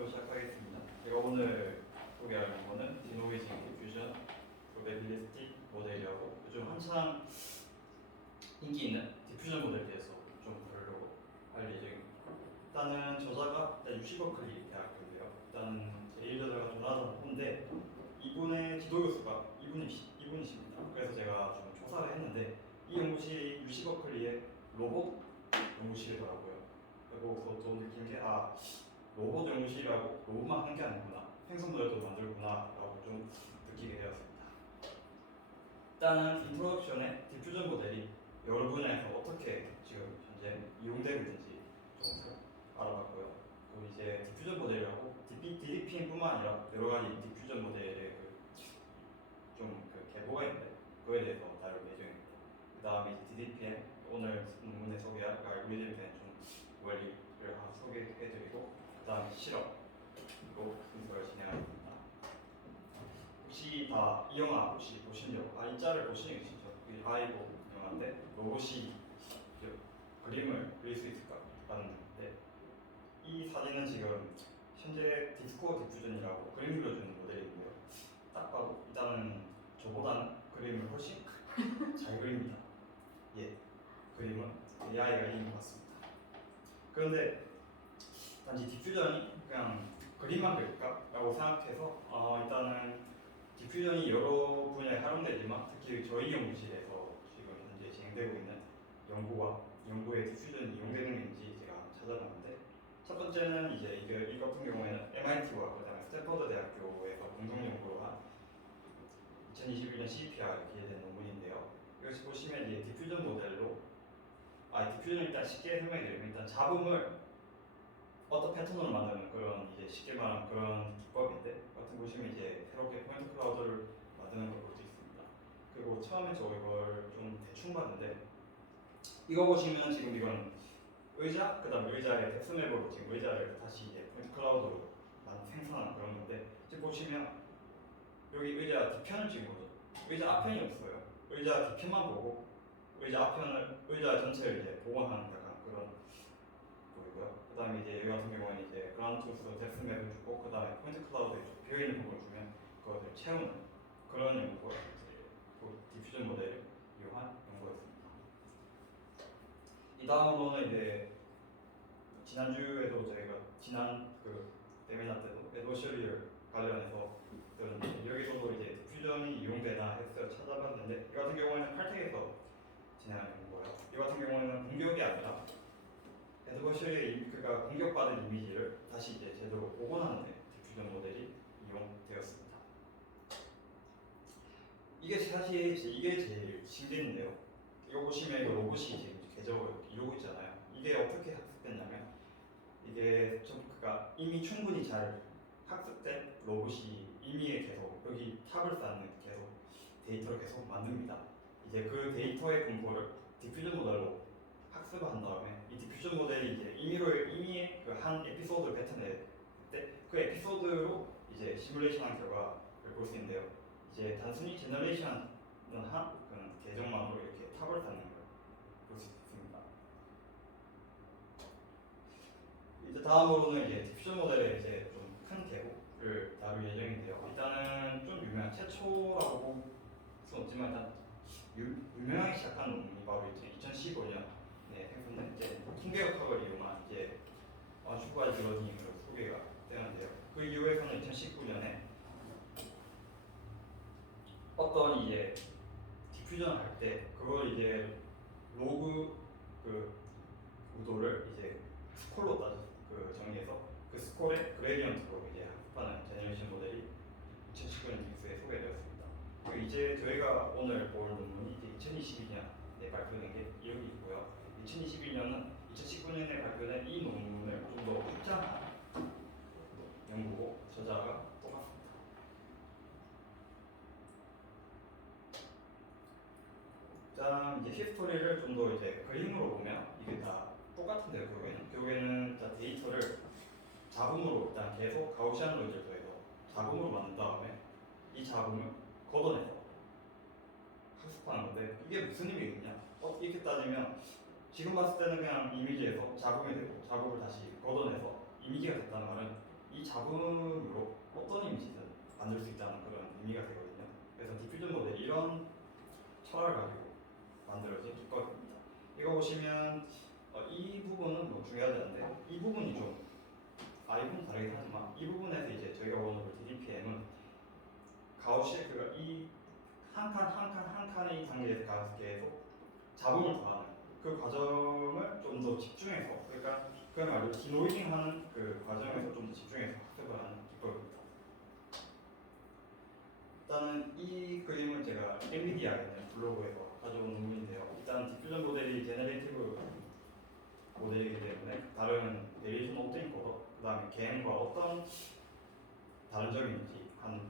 발표 시작하겠습니다. 제가 오늘 소개할 부분은 디노이징 디퓨전 프로베빌리스틱 모델이라고 요즘 한창 인기 있는 디퓨전 모델에 대해서 좀 다루려고 할 예정입니다. 일단은 저자가 유시버클리 대학교인데요. 일단 제1저자가 조나단 호인데 이분의 지도 교수가 이분이십니다. 그래서 제가 좀 조사를 했는데 이 연구실이 유시버클리의 로봇 연구실이더라고요. 그리고 좀 느낀 게 로봇 연구실이라고 로봇만 하는 게 아니구나, 행성 모델도 만들구나 라고 좀 느끼게 되었습니다. 일단은 인트로덕션의 디퓨전 모델이 여러 분야에서 어떻게 지금 현재 이용되고 있는지 좀 알아봤고요. 그리고 이제 디퓨전 모델이라고 DDPM뿐만 아니라 여러 가지 디퓨전 모델의 그 계보가 있는데 그거에 대해서 다룰 예정입니다. 그 다음에 DDPM, 오늘 논문에 소개할 알고리즘에 대한 좀 원리를 하나 소개해드리고, 그 다음에 실험, 그리고 분석을 진행하겠습니다. 혹시 다 이 영화 혹시 보신 적, 이 짤을 보신 적 있으시죠? 이 아이보 영화인데 로봇이 그림을 그릴 수 있을까 봤는데, 이 사진은 지금 현재 디스코 디퓨전이라고 그림 그려주는 모델인데요. 딱 봐도 일단은 저보다는 그림을 훨씬 잘 그립니다. 예, 그림은 AI가 이긴 것 같습니다. 그런데 단지 디퓨전이 그냥 그림만 그릴까? 라고 생각해서 일단은 디퓨전이 여러 분야에 활용되지만 특히 저희 연구실에서 지금 현재 진행되고 있는 연구에 디퓨전이 이용되는 건지 제가 찾아봤는데, 첫 번째는 이제 이 같은 경우에는 MIT와 그다음에 스탠퍼드 대학교에서 공동 연구로 한 2021년 CEPR 기재된 논문인데요. 여기서 보시면 이제 디퓨전 모델로 디퓨전을 일단 쉽게 설명해드리면, 일단 잡음을 어떤 패턴으로 만드는 그런 이제 쉽게 말하는 그런 기법인데, 같은 보시면 이제 새롭게 포인트 클라우드를 만드는 걸 볼 수 있습니다. 그리고 처음에 저 이걸 좀 대충 봤는데, 이거 보시면 지금 이건 의자, 그다음 의자의 텍스맵으로 지금 의자를 다시 이제 포인트 클라우드로 생성한 그런 건데, 지금 보시면 여기 의자 뒤편을 찍은 거죠. 의자 앞편이 없어요. 의자 뒤편만 보고 의자 전체를 이제 복원하는 약간 그런 보이고요. 그 다음에 이제 여기 같은 경우는 이제 그라운드 트루스 텍스맵을 주고, 그 다음에 포인트 클라우드에 비어있는 부분을 주면 그것을 채우는 그런 연구가 이제 디퓨전 모델을 이용한 연구였습니다. 이 다음으로는 이제 지난주에도 저희가 지난 그 세미나 때도 에드워시리얼 관련해서 들었는데, 여기서도 이제 디퓨전이 이용되나 해서 찾아봤는데, 이 같은 경우에는 칼텍에서 진행하는 거예요. 이 같은 경우에는 공격이 아니라 에드워시리얼의 그가 공격받은 이미지를 다시 이제 제대로 복원하는 데 디퓨전 모델이 이용되었습니다. 이게 사실 이게 제일 신기한데요. 이거 보시면 이거 로봇이 지금 궤적을 이루고 있잖아요. 이게 어떻게 학습됐냐면, 이게 그가 이미 충분히 잘 학습된 로봇이 이미에 계속 여기 탑을 쌓는 계속 데이터를 계속 만듭니다. 이제 그 데이터의 분포를 디퓨전 모델로 학습을 한 다음에, 이 디퓨전 모델이 이제 이미의 그 한 에피소드를 뱉어낼 때 그 에피소드로 이제 시뮬레이션한 결과를 볼 수 있는데요. 이제 단순히 제너레이션은 한 그런 계정만으로 이렇게 탑을 쌓는 걸 볼 수 있습니다. 이제 다음으로는 이제 디퓨전 모델의 이제 좀 큰 계보를 다룰 예정인데요. 일단은 좀 유명한 최초라고 볼 수는 없지만 일단 유명하게 시작한 논문이 바로 이제 2015년에 생성된 이제 통계역학을 이용한 이제 슈퍼 알고리즘으로 소개가 되는데요. 그 이후에서는 2019년에 어떤 이제 디퓨전 할 때 그걸 이제 로그 그 우도를 이제 스콜로 정의해서 그 스콜의 그레디언트로 이제 학습하는 제너레이션 모델이 2019년 닉스에 소개되었습니다. 이제 저희가 오늘 볼 논문이 이제 2022년에 발표된 게 여기 있고요. 2021년은 2019년에 발표된 이 논문을 좀 더 확장한 연구고, 저자가 똑같습니다. 자, 이제 히스토리를 좀 더 이제 그림으로 보면 이게 다 똑같은데요. 결국에는 일단 데이터를 잡음으로 일단 계속 가우시안 노이즈를 더해서 잡음으로 만든 다음에 이 잡음을 걷어내서 학습하는 건데, 이게 무슨 의미겠냐? 이렇게 따지면 지금 봤을 때는 그냥 이미지에서 잡음이 되고 잡음을 다시 걷어내서 이미지가 됐다는 말은 이 잡음으로 어떤 이미지든 만들 수 있다는 그런 의미가 되거든요. 그래서 디퓨전 모델이 이런 철학을 가지고 만들어진 기법입니다. 이거 보시면 이 부분은 뭐 중요하지 않은데 이 부분이 좀 이 부분 다르긴 하지만 이 부분에서 이제 저희가 보는 DDPM은 가우시에크가 이 한 칸 한 칸 한 칸의 단계에서 계속 잡음을 더하는 그 과정을 좀 더 집중해서 그러니까 그야말로 디노이징하는 그 과정에서 좀 더 집중해서 학습을 하는 기법입니다. 일단은 이 그림은 제가 엔비디아에 있는 블로그에서 가져온 논문인데요. 일단 디퓨전 모델이 제너레이티브 모델이기 때문에 다른 베리에이션 옵팅 코더 그 다음에 개념과 어떤 다른 점이 있는지 한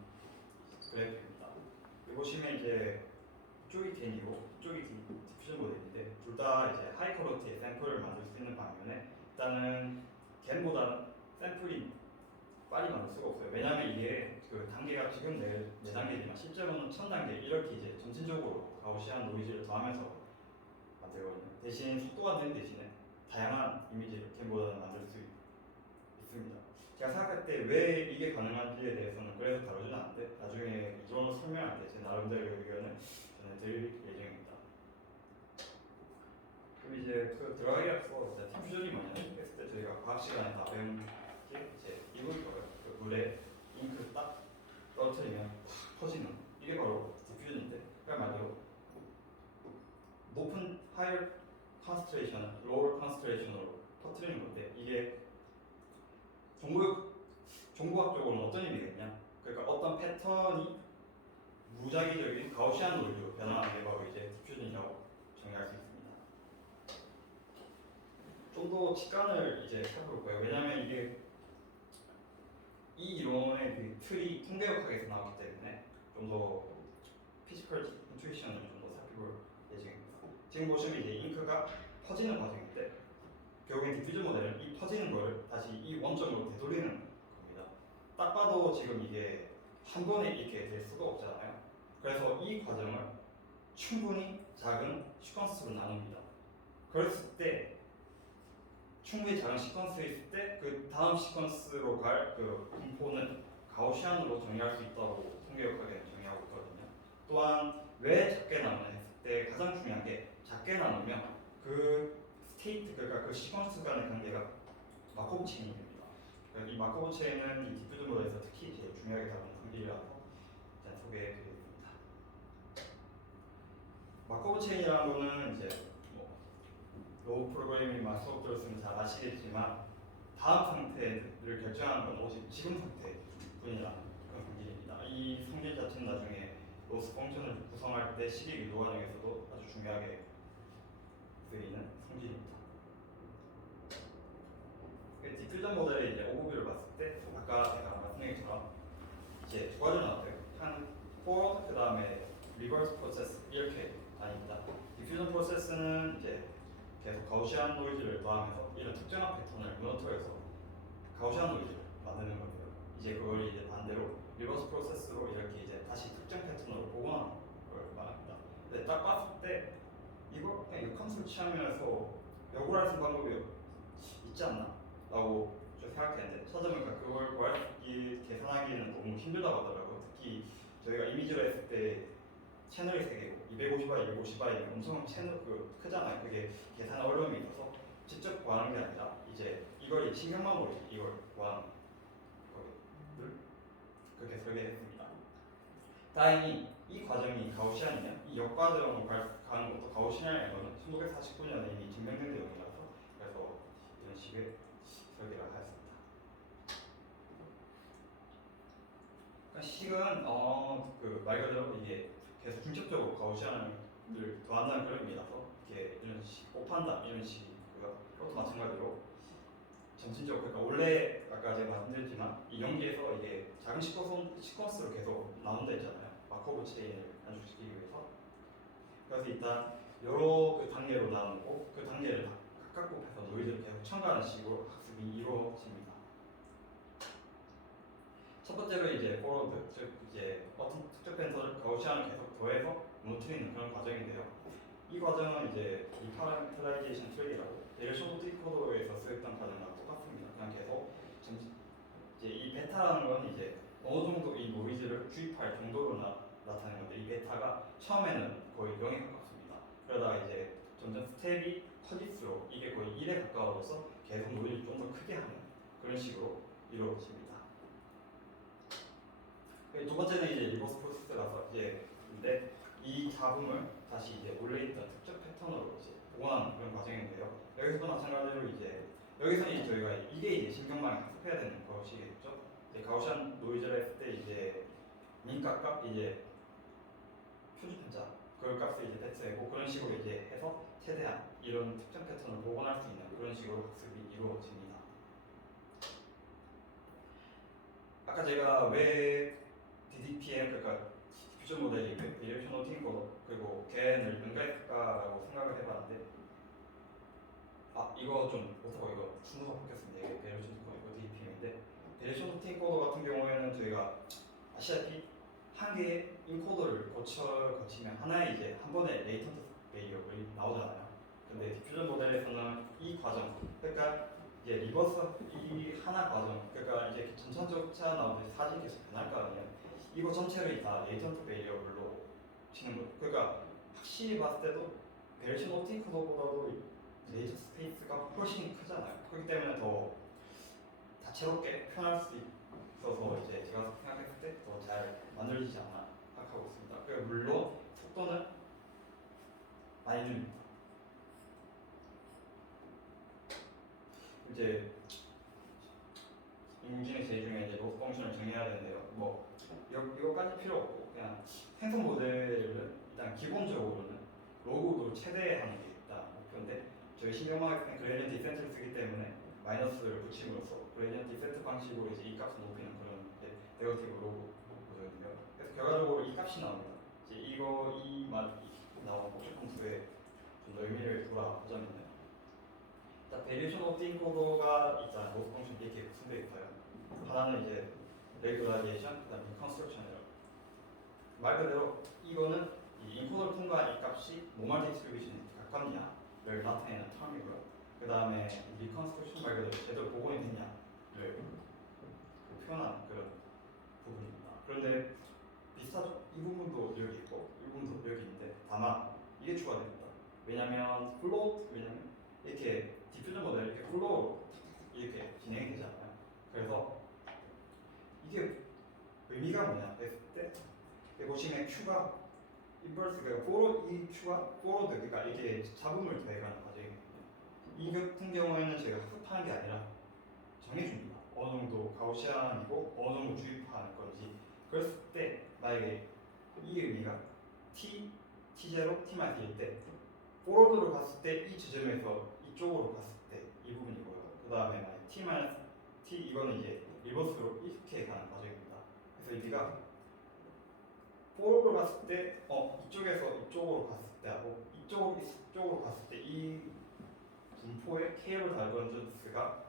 그래프입니다. 여기 보시면 이제 이쪽이 겐이고 이쪽이 디퓨전 모델인데 둘 다 이제 하이 퀄리티의 샘플을 만들 수 있는 반면에 일단은 겐보다는 샘플이 빨리 만들 수가 없어요. 왜냐하면 이게 그 단계가 지금 4단계지만 실제로는 1000단계 이렇게 이제 점진적으로 가우시안 노이즈를 더하면서 만들거든요. 대신 속도가 느는 대신에 다양한 이미지를 겐보다는 만들 수 있습니다. 제가 생각할 때 왜 이게 가능한지에 대해서는 그래서 다루지는 않는데 나중에 이론을 설명할 때 제 나름대로 의견을 전해드릴 예정입니다. 그럼 이제 그 들어가기 앞서 디퓨전이 뭐냐면 했을 때 저희가 과학 시간에 다 배운 게 이제 이걸 거예요. 그 물에 잉크 딱 떨어뜨리면 확 퍼지는 이게 바로 디퓨전인데 그말 말대로 높은 higher concentration, lower concentration으로 터뜨리는 건데 이게 종구학적으로는 어떤 의미겠냐? 그러니까 어떤 패턴이 무작위적인 가우시안 논리로 변화하는 게 바로 이제 디퓨전이라고 정의할 수 있습니다. 좀 더 직관을 이제 살펴볼 거예요. 왜냐하면 이게 이 이론의 그 틀이 통계역학에서 나왔기 때문에 좀 더 피지컬 인투이션을 좀 더 살펴볼 예정입니다. 지금 보시면 이제 잉크가 퍼지는 과정인데 결국엔 디퓨전 모델은 이 퍼지는 거를 다시 이 원점으로 되돌리는 겁니다. 딱 봐도 지금 이게 한 번에 이렇게 될 수가 없잖아요. 그래서 이 과정을 충분히 작은 시퀀스로 나눕니다. 그랬을 때 충분히 작은 시퀀스에 있을 때 그 다음 시퀀스로 갈 그 분포는 가우시안으로 정의할 수 있다고 통계역학에는 정의하고 있거든요. 또한 왜 작게 나누냐 했을 때 가장 중요한 게 작게 나누면 그 스테이트 그러니까 그 시퀀스 간의 관계가 마코브 체인이 됩니다. 이 마코브 체인은 이 디퓨전 모델에서 특히 제일 중요하게 다루는 성질이라서 일단 소개해드리겠습니다. 마코브 체인이라는 거는 이제 로우 프로그래밍만 수업 들었으면 잘 아시겠지만 다음 상태를 결정하는 건 오직 지금 상태뿐이라는 그런 성질입니다. 이 성질 자체는 나중에 로스 펑션을 구성할 때 시계 유도 과정에서도 아주 중요하게 쓰이는 성질입니다. 디퓨전 모델의 이제 오버뷰를 봤을 때 아까 제가 말씀드린 것처럼 이제 두 가지로 나왔어요. 한 포워드 그 다음에 리버스 프로세스 이렇게 나뉩니다. 디퓨전 프로세스는 이제 계속 가우시안 노이즈를 더하면서 이런 특정한 패턴을 무너뜨려서 가우시안 노이즈를 만드는 거고요. 이제 그걸 이제 반대로 리버스 프로세스로 이렇게 이제 다시 특정 패턴으로 복원하는 걸 말합니다. 근데 딱 봤을 때 이거 그냥 역함수를 취하면서 역으로 할 수 있는 방법이 있지 않나? 라고 생각했는데 찾아보니까 그걸 계산하기는 너무 힘들다고 하더라고요. 특히 저희가 이미지로 했을 때 채널이 3개고 250i, 250i면 엄청 채널 크잖아요. 그게 계산 어려움이 있어서 직접 구하는 게 아니라 이제 이걸 신경망으로 이걸 구하는 거를 그렇게 설계했습니다. 다행히 이 과정이 가우시안이냐 이 역과정으로 가는 것도 가우시안이라는 거는 1949년에 이미 증명된 내용이라서 그래서 이런 식의 설계를 하였습니다. 그러니까 식은 말 그대로 이게 계속 중첩적으로 가우시안을 더한다는 그런 의미라서 이렇게 이런 식 곱한다 이런 식이고요. 그것도 마찬가지로 점진적으로 그러니까 원래 아까 제가 말씀드렸지만 이 연기에서 이게 작은 시퀀스로 계속 나눈다 했잖아요. 마코브 체인을 단축시키기 위해서. 그래서 일단 여러 그 단계로 나누고 그 단계를 각각 곱해서 노이즈를 계속 첨가하는 식으로 학습이 이루어집니다. 첫 번째로 이제 포워드, 즉 이제 어떤 특정 패턴을 가우시안을 계속 더해서 무너뜨리는 그런 과정인데요. 이 과정은 이제 이 파라미터라이제이션 트리라고 베리에이션 디코더에서 쓰였던 과정이랑 똑같습니다. 그냥 계속 이제 이 베타라는 건 이제 어느 정도 이 노이즈를 주입할 정도로 나타내는 건데 이 베타가 처음에는 거의 0에 가깝습니다. 그러다가 이제 점점 스텝이 커질수록 이게 거의 1에 가까워져서 계속 노이즈를 좀 더 크게 하는 그런 식으로 이루어집니다. 두 번째는 이제 리버스 프로세스라서 이제 근데 이 잡음을 다시 이제 원래 있던 특정 패턴으로 이제 복원하는 그런 과정인데요. 여기서도 마찬가지로 이제 여기서 이제 저희가 이게 이제 신경망에 학습해야 되는 것이겠죠. 이제 가우시안 노이즈를 했을 때 이제 민값 이제 표준 편차 그 값을 이제 배치하고 그런 식으로 이제 해서 최대한 이런 특정 패턴을 복원할 수 있는 그런 식으로 학습이 이루어집니다. 아까 제가 왜 DDPM 그러니까 디퓨전 모델이 왜 베리에이션 노팅 코더 그리고 걔를 연결했을까라고 생각을 해봤는데 이거 좀 못하고 이거 순서가 바뀌었습니다. 이게 베리에이션 노팅 코더 이거 DDPM인데 베리에이션 노팅 코더 같은 경우에는 저희가 아시다시피 한 개의 인코더를 거치면 하나의 이제 한 번에 레이턴트 베리어블이 나오잖아요. 근데 디퓨전 모델에서는 이 과정, 그러니까 이제 리버스 이 하나 과정, 그러니까 이제 전천적 차 나오는데 사진이 계속 변할 거 아니에요. 이거 전체를 다 레이턴트 베리어블로 치는 거예요. 그러니까 확실히 봤을 때도 베리에이션 노팅 코더보다도 레이턴트 스페이스가 훨씬 크잖아요. 그렇기 때문에 더 다채롭게 표현할 수 있어서 이제 제가 생각했을 때 더 잘 만들어지지 않나 생각하고 있습니다. 그리고 물론 속도는 많이 줍니다. 이제 인공지능 제일 중에 이제 로스 펑션을 정해야 되는데요. 뭐 이거까지 필요 없고 그냥 생성 모델은 일단 기본적으로는 로그로 최대하는 게 일단 목표인데 저희 신경망학에서는 그레디언트 디센트를 쓰기 때문에 마이너스를 붙임으로써 그레디언트 디센트 방식으로 이제 이 값을 높이는 그런 네거티브 로그 거든요. 그래서 결과적으로 이 값이 나옵니다. 이제 이만 나온 복잡 함수에 좀 더 의미를 돌아보자면요. 자, 베리에이션 오브 인코더가 있잖아요. 로스 펑션 이렇게 구성되어 있어요. 하나는 이제 레귤라이제이션, 그다음 리컨스트럭션이라고. 말 그대로 이거는 이 인코더를 통과한 이 값이 노멀 디스트리뷰션에 가깝냐를 나타내는 텀이고요. 그 다음에 리컨스트럭션 말 그대로 제대로 복원이 됐냐를 표현하는 그런 부분입니다. 그런데 비슷하죠? 이 부분도 여기 있고 이 부분도 여기 있는데 다만 이게 추가됩니다. 왜냐면 이렇게 디퓨전 모델 이렇게 플로우로 이렇게 진행이 되잖아요. 그래서 이게 의미가 뭐냐 했을 때 보시면 Q가 인버스가 이 Q가 포로드 그러니까 이게 잡음을 더해가는 과정이거든요. 이 같은 경우에는 제가 학습하는 게 아니라 정해줍니다. 어느 정도 가우시안이고 어느 정도 주입하는 건지. 그랬을 때 만약에 이 의미가 T0, T-1일 때 포로드로 갔을 때 이 지점에서 이쪽으로 갔을 때 이 부분이고요. 그 다음에 만약 T 이거는 이제 리버스로 이렇게 가는 과정입니다. 그래서 의미가 포로드로 갔을 때 이쪽에서 이쪽으로 갔을 때하고 이쪽으로 갔을 때 이 분포의 케이블 다이버전스가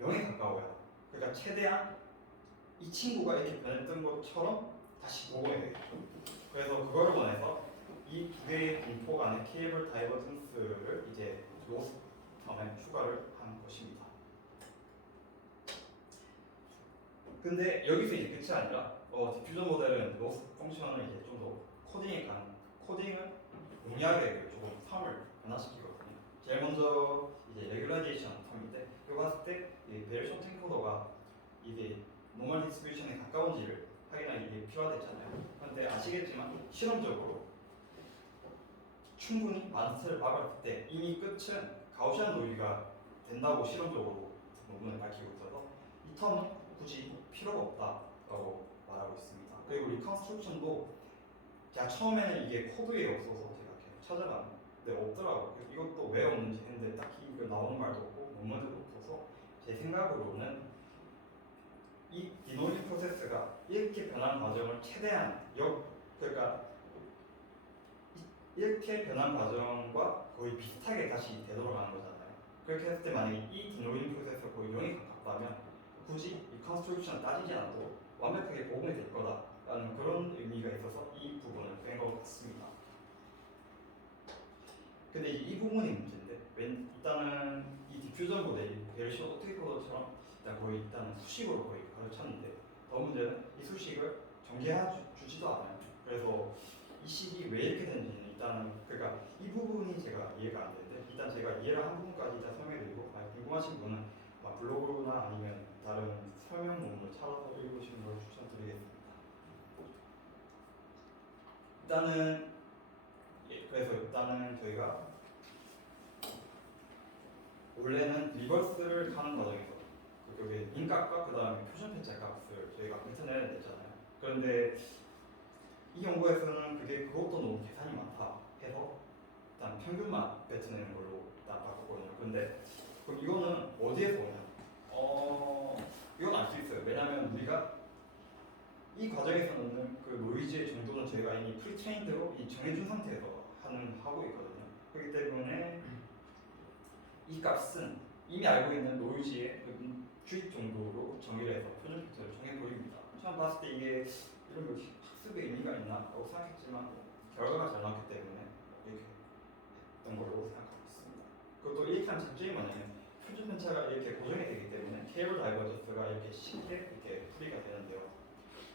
0에 가까워요. 그러니까 최대한 이 친구가 이렇게 변했던 것처럼 다시 복원이 되겠죠. 그래서 그거를 원해서 이 두 개의 분포 간의 케이블 다이버전스를 이제 로스 텀에 추가를 한 것입니다. 근데 여기서 이제 끝이 아니라 디퓨전 모델은 로스 펑션을 이제 좀 더 코딩을 용이하게 조금 텀을 변화시키거든요. 제일 먼저 이제 레귤라이제이션 텀인데 이거 봤을 때 베리에이션 엔코더가 이게 노멀 디스트리뷰션에 가까운지를 확인하기 위해 필요하댔잖아요. 그런데 아시겠지만 실험적으로 충분히 많은 스를 박았을 때 이미 끝은 가우시안 노이즈가 된다고 실험적으로 논문을 밝히고 있어서 이 텀은 굳이 필요가 없다라고 말하고 있습니다. 그리고 리컨스트럭션도 제가 처음에는 이게 코드에 없어서 제가 계속 찾아봤는데 없더라고요. 그래서 이것도 왜 없는지 했는데 딱히 이거 나오는 말도 없고 논문에도 없어서 제 생각으로는 이 디노이즈 프로세스가 이렇게 변한 과정을 최대한 그러니까 이렇게 변한 과정과 거의 비슷하게 다시 되돌아가는 거잖아요. 그렇게 했을 때 만약에 이 디노이즈 프로세스가 거의 0에 가깝다면 굳이 이 컨스트럭션을 따지지 않아도 완벽하게 복원이 될 거다라는 그런 의미가 있어서 이 부분을 뺀 것 같습니다. 근데 이 부분이 문제인데 일단은 이 디퓨전 모델이 베리에이션 오토코더처럼 일단 거의 일단 수식으로 거의 가르쳤는데 더 문제는 이 수식을 주지도 않아요. 그래서 이 식이 왜 이렇게 되는지는 일단은 그러니까 이 부분이 제가 이해가 안 되는데 일단 제가 이해를 한 부분까지 일단 설명해드리고 궁금하신 분은 블로그나 아니면 다른 설명문을 찾아서 읽으시는 걸 추천드리겠습니다. 일단은 그래서 일단은 저희가 원래는 리버스를 하는 과정에서 그게 인값과 그 다음에 표준 패치 값을 저희가 뱉어내야 되잖아요. 그런데 이 연구에서는 그것도 너무 계산이 많다 해서 일단 평균만 뱉어내는 걸로 일단 바꿨거든요. 근데 그럼 이거는 어디에서 오냐? 이건 알 수 있어요. 왜냐하면 우리가 이 과정에서는 그 노이즈의 정도는 저희가 이미 프리트레인드로 정해준 상태에서 하고 있거든요. 그렇기 때문에 이 값은 이미 알고 있는 노이즈의 주입 정도로 정의를 해서 표준 팩터를 정해 보입니다. 처음 봤을 때 이게 이런 거 학습에 의미가 있나? 라고 생각했지만 결과가 잘 나왔기 때문에 이렇게 했던 걸로 생각하고 있습니다. 그것도 이렇게 하는 장점이 뭐냐면 표준 편차가 이렇게 고정이 되기 때문에 케이블 다이버전스가 이렇게 쉽게 이렇게 풀이가 되는데요.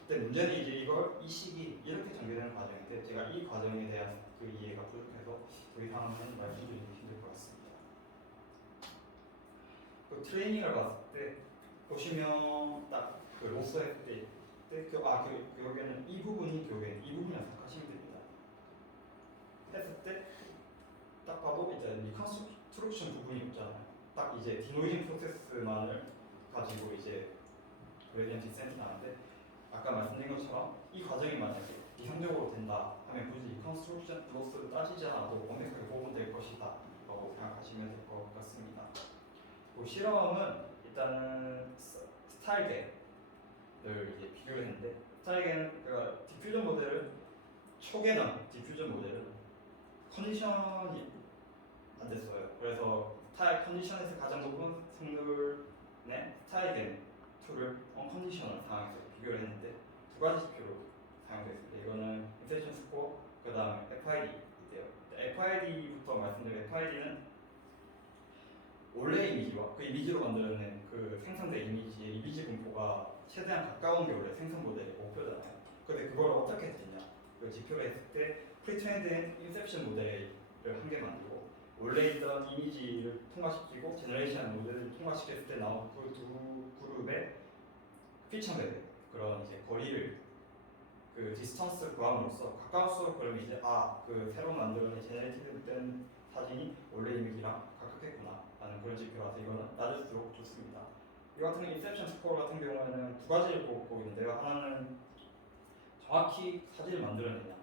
근데 문제는 이제 이 식이 이렇게 전개되는 과정인데 제가 이 과정에 대한 그 이해가 부족해서 더 이상은 말씀드리기 힘들 것 같습니다. 그 트레이닝을 봤을 때 보시면 딱 그 로스 했을 때 결국에는 이 부분이 결국에는 이 부분이라고 생각하시면 됩니다. 했을 때 딱 봐도 이제 리컨스트럭션 부분이 없잖아요. 딱 이제 디노이징 프로세스만을 가지고 이제 그레디언트 디센트 나는데 아까 말씀드린 것처럼 이 과정이 만약에 이상적으로 된다 하면 굳이 리컨스트럭션 로스를 따지지 않아도 완벽하게 보존될 것이다 라고 생각하시면 될 것 같습니다. 그 실험은 일단은 스타일겐을 이제 비교를 했는데 스타일겐은 그러니까 디퓨전 모델은 초계는 디퓨전 모델은 컨디션이 안 됐어요. 그래서 스타일 컨디션에서 가장 높은 승률의 스타일겐 2를 언컨디셔널 상황에서 비교를 했는데 두 가지 지표로 사용됐습니다. 이거는 인셉션 스코어 그 다음에 FID인데요. FID부터 말씀드리면 FID는 원래 이미지와 그 이미지로 만들어낸 그 생성된 이미지의 이미지 분포가 최대한 가까운 게 원래 생성 모델의 목표잖아요. 근데 그걸 어떻게 했냐? 그 지표를 했을 때 프리트레인드인 인셉션 모델을 한 개 만들고 원래 있던 이미지를 통과시키고 제너레이션 모델을 통과시켰을 때 나온 그 두 그룹의 피처 맵 그런 이제 거리를 그 디스턴스 구함으로써 가까울수록 그러면 이제 그 새로 만들어낸 제너레이티브 된 사진이 원래 이미지랑 가깝겠구나 라는 그런 지표라서 이거는 낮을수록 좋습니다. 이 같은 인셉션 스코어 같은 경우에는 두 가지를 보고 있는데요. 하나는 정확히 사진을 만들어내냐,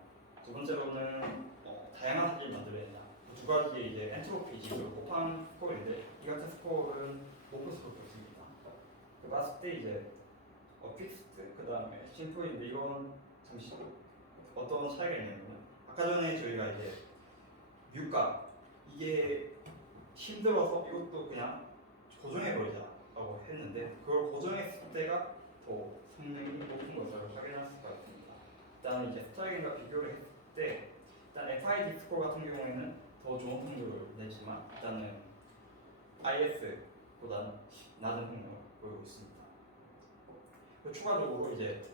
두 번째로는 다양한 사진을 만들어내냐. 두 가지의 이제 엔트로피 지수를 곱한 스코어인데 이 같은 스코어는 높을 수밖에 없습니다. 그 봤을 때 이제 픽스트 그 다음에 심플인데 이건 잠시 어떤 차이가 있냐면 아까 전에 저희가 이제 뮤값 이게 힘들어서 이것도 그냥 고정해버리자라고 했는데 그걸 고정했을 때가 더 성능이 높은 것을 확인할 수가 있습니다. 일단 이제 스타일gen과 비교를 했을 때 일단 FID 스코어 같은 경우에는 더 좋은 성능을 내지만 일단은 IS보다는 낮은 성능을 보이고 있습니다. 추가적으로 이제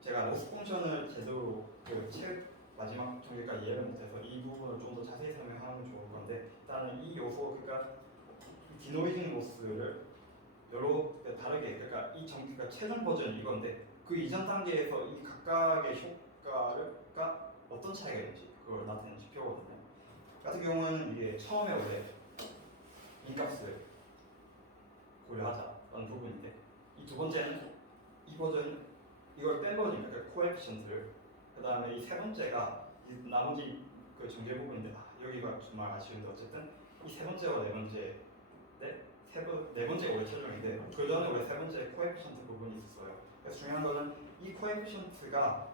제가 로스 펑션을 제대로 책 마지막 종류까지 이해를 못해서 이 부분을 좀 더 자세히 설명하면 좋을 건데 일단은 이 요소 그러니까 디노이징 로스를 여러 다르게 그러니까 그러니까 최종 버전이 이건데 그 이전 단계에서 이 각각의 효과가 어떤 차이가 있는지 그걸 나타내는 지표거든요. 같은 경우는 이게 처음에 원래 인값을 고려하자라는 부분인데 이 두 번째는 이 버전 이걸 뺀 버전 그러니까 코에피션트를 그 다음에 이 세 번째가 이 나머지 그 전개 부분인데 여기가 정말 아쉬운데 어쨌든 이 세 번째와 네 번째 네 번째가 원래 최종인데 그 전에 원래 세 번째 코에피션트 부분이 있었어요. 그래서 중요한 거는 이 코에피션트가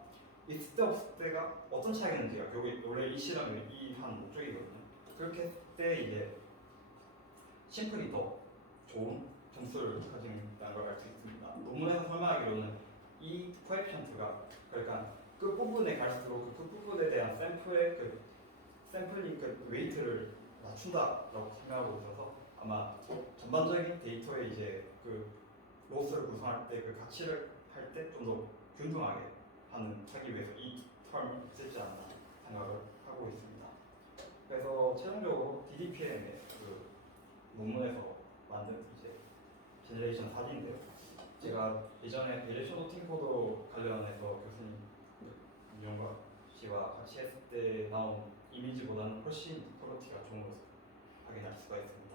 있을 때 없을 때가 어떤 차이가 있는지가 결국 원래 이 실험의 이 한 목적이거든요. 그렇게 했을 때 이제 심플이 더 좋은 점수를 가진다는 걸 알 수 있습니다. 논문에서 설명하기로는 이 코에피션트가 그러니까 끝부분에 갈수록 그 끝부분에 대한 샘플의 그 샘플링 그 웨이트를 낮춘다라고 설명하고 있어서 아마 전반적인 데이터의 이제 그 로스를 구성할 때 그 가치를 할 때 좀 더 균등하게 하기 위해서 이 텀이 쓰지 않나 생각을 하고 있습니다. 그래서 최종적으로 DDPM의 그 논문에서 만든 이제 제너레이션 4D인데요. 제가 예전에 베리에이션 오브 팅코더 관련해서 교수님 윤영과 씨와 같이 했을 때 나온 이미지보다는 훨씬 퀄리티가 좋은 것을 확인할 수가 있습니다.